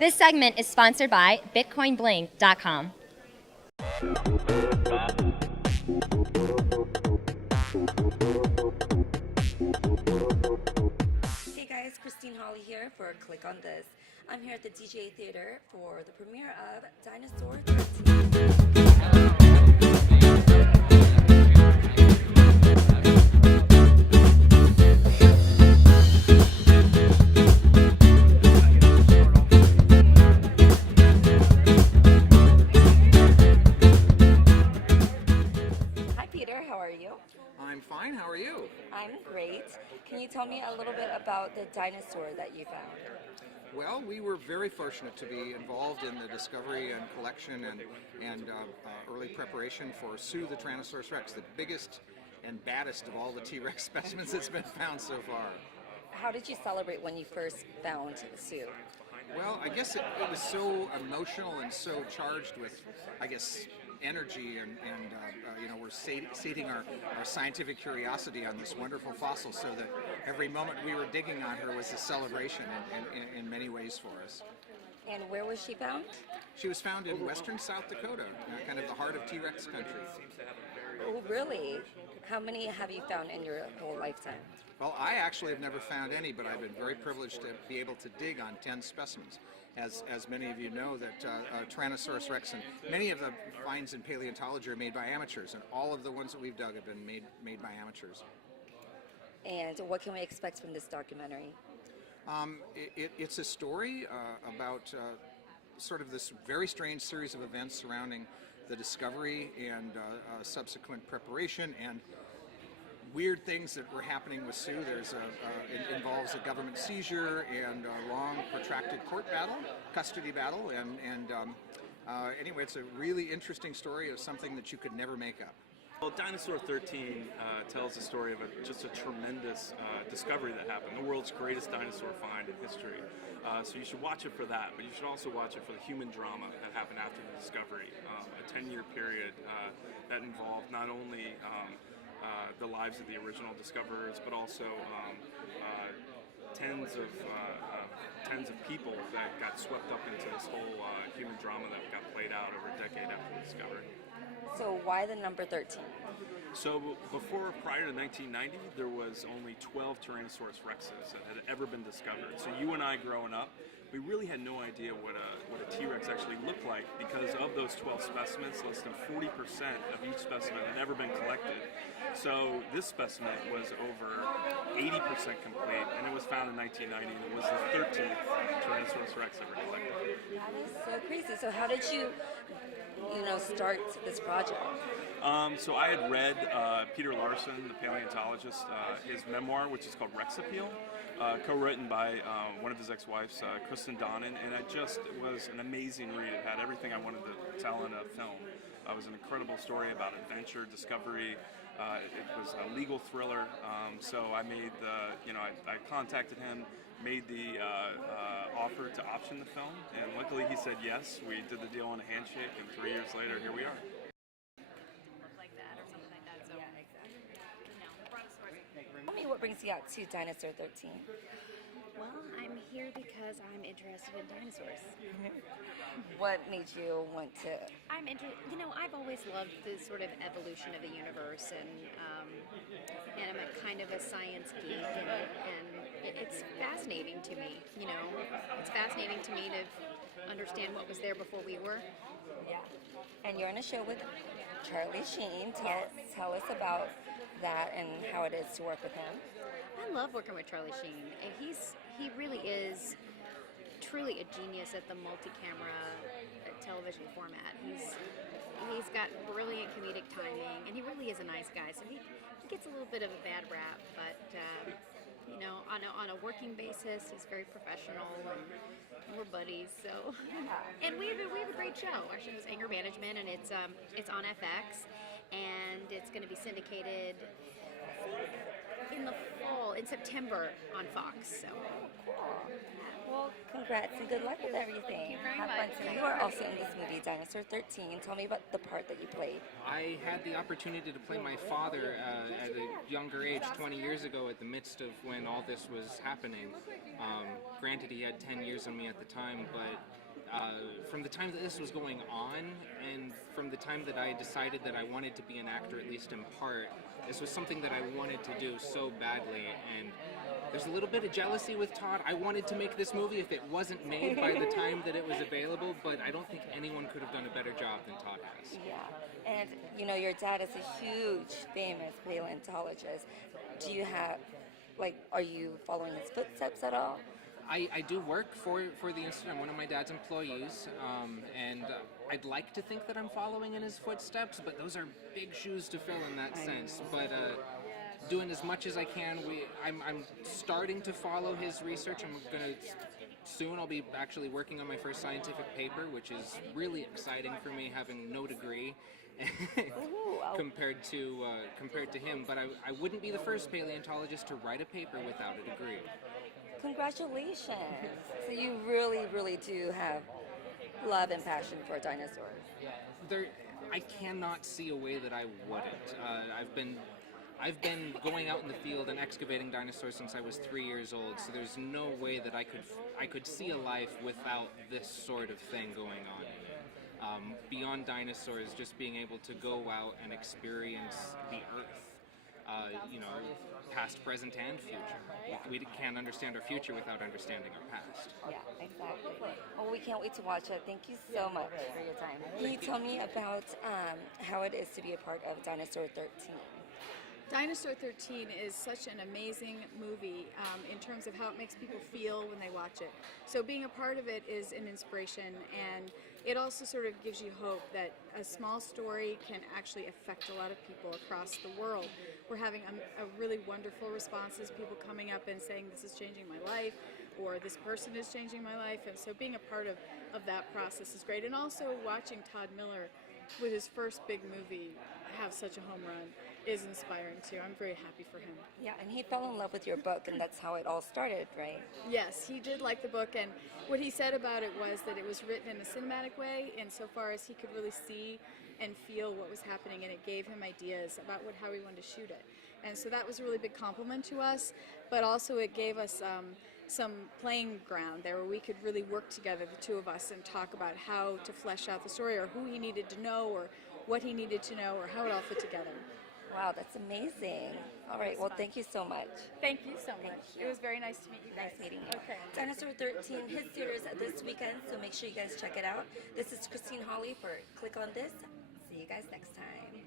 This segment is sponsored by BitcoinBling.com. Hey guys, Christine Holly here for Click on This. I'm here at the DJ Theater for the premiere of Dinosaur 13. Hi Peter, how are you? I'm fine. How are you? I'm great. Can you tell me a little bit about the dinosaur that you found? Well, we were very fortunate to be involved in the discovery and collection and early preparation for Sue the Tyrannosaurus Rex, the biggest and baddest of all the T-Rex specimens that's been found so far. How did you celebrate when you first found Sue? Well, I guess it was so emotional and so charged with, I guess, energy and we're sating our scientific curiosity on this wonderful fossil, so that every moment we were digging on her was a celebration in many ways for us. And where was she found? She was found in western South Dakota, kind of the heart of T-Rex country. Oh, really? How many have you found in your whole lifetime? Well, I actually have never found any, but I've been very privileged to be able to dig on 10 specimens. As many of you know, that Tyrannosaurus Rex and many of the finds in paleontology are made by amateurs, and all of the ones that we've dug have been made by amateurs. And what can we expect from this documentary? It's a story about sort of this very strange series of events surrounding the discovery and subsequent preparation and weird things that were happening with Sue. It involves a government seizure and a long, protracted court battle, custody battle, and anyway, it's a really interesting story of something that you could never make up. Well, Dinosaur 13 tells the story of just a tremendous discovery that happened, the world's greatest dinosaur find in history. So you should watch it for that, but you should also watch it for the human drama that happened after the discovery, a 10-year period that involved not only the lives of the original discoverers, but also tens of people that got swept up into this whole human drama that got played out over a decade after the discovery. So why the number 13? So prior to 1990, there was only 12 Tyrannosaurus rexes that had ever been discovered. So you and I growing up, we really had no idea what a T-Rex actually looked like, because of those 12 specimens, less than 40% of each specimen had ever been collected. So this specimen was over 80% complete, and it was found in 1990, and it was the 13th Tyrannosaurus Rex ever collected. That is so crazy. So how did you start this project? So I had read Peter Larson, the paleontologist, his memoir, which is called Rex Appeal, co-written by one of his ex-wives, Kristen Donnan, and it just was an amazing read. It had everything I wanted to tell in a film. It was an incredible story about adventure, discovery. It was a legal thriller. So I made I contacted him, made the offer to option the film, and luckily he said yes. We did the deal on a handshake, and 3 years later, here we are. Tell me what brings you out to Dinosaur 13. Well, I'm here because I'm interested in dinosaurs. What made you want to? I'm I've always loved the sort of evolution of the universe, and I'm a kind of a science geek, and it's fascinating to me. It's fascinating to me to understand what was there before we were. Yeah. And you're on a show with Charlie Sheen. Tell us about that and how it is to work with him. I love working with Charlie Sheen. He really is truly a genius at the multi-camera television format. He's got brilliant comedic timing, and he really is a nice guy. So he gets a little bit of a bad rap, but on a working basis, he's very professional, and we're buddies. So, and we have a great show. Our show is Anger Management, and it's on FX, and it's going to be syndicated, I think, in the fall, in September on Fox. So. Cool. Well, congrats and good luck with everything. you very Have much. fun tonight. You are also in this movie, Dinosaur 13. Tell me about the part that you played. I had the opportunity to play my father at a younger age, 20 years ago, at the midst of when all this was happening. Granted, he had 10 years on me at the time, but from the time that this was going on, and from the time that I decided that I wanted to be an actor, at least in part, this was something that I wanted to do so badly, and there's a little bit of jealousy with Todd. I wanted to make this movie if it wasn't made by the time that it was available, but I don't think anyone could have done a better job than Todd has. Yeah. And, you know, your dad is a huge, famous paleontologist. Do you have, like, are you following his footsteps at all? I do work for the Institute. I'm one of my dad's employees, and I'd like to think that I'm following in his footsteps, but those are big shoes to fill in that sense. But doing as much as I can. I'm starting to follow his research. Soon I'll be actually working on my first scientific paper, which is really exciting for me, having no degree. compared to him, but I wouldn't be the first paleontologist to write a paper without a degree. Congratulations. So you really, really do have love and passion for dinosaurs. I cannot see a way that I wouldn't. I've been going out in the field and excavating dinosaurs since I was 3 years old, so there's no way that I could see a life without this sort of thing going on. Beyond dinosaurs, just being able to go out and experience the Earth, past, present, and future. We can't understand our future without understanding our past. Yeah, exactly. Well, we can't wait to watch it. Thank you so much for your time. Can you tell me about how it is to be a part of Dinosaur 13? Dinosaur 13 is such an amazing movie in terms of how it makes people feel when they watch it. So being a part of it is an inspiration, and it also sort of gives you hope that a small story can actually affect a lot of people across the world. We're having a really wonderful responses, people coming up and saying this is changing my life, or this person is changing my life, and so being a part of that process is great. And also watching Todd Miller with his first big movie have such a home run is inspiring too. I'm very happy for him. Yeah, and he fell in love with your book, and that's how it all started, right? Yes, he did like the book, and what he said about it was that it was written in a cinematic way, insofar as he could really see and feel what was happening, and it gave him ideas about how he wanted to shoot it. And so that was a really big compliment to us, but also it gave us some playing ground there where we could really work together, the two of us, and talk about how to flesh out the story, or who he needed to know, or what he needed to know, or how it all fit together. Wow, that's amazing. All right, well, thank you so much. Thank you so much. It was very nice to meet you guys. Nice meeting you. Okay. Dinosaur 13 hits theaters this weekend, so make sure you guys check it out. This is Christine Hawley for Click on This. See you guys next time.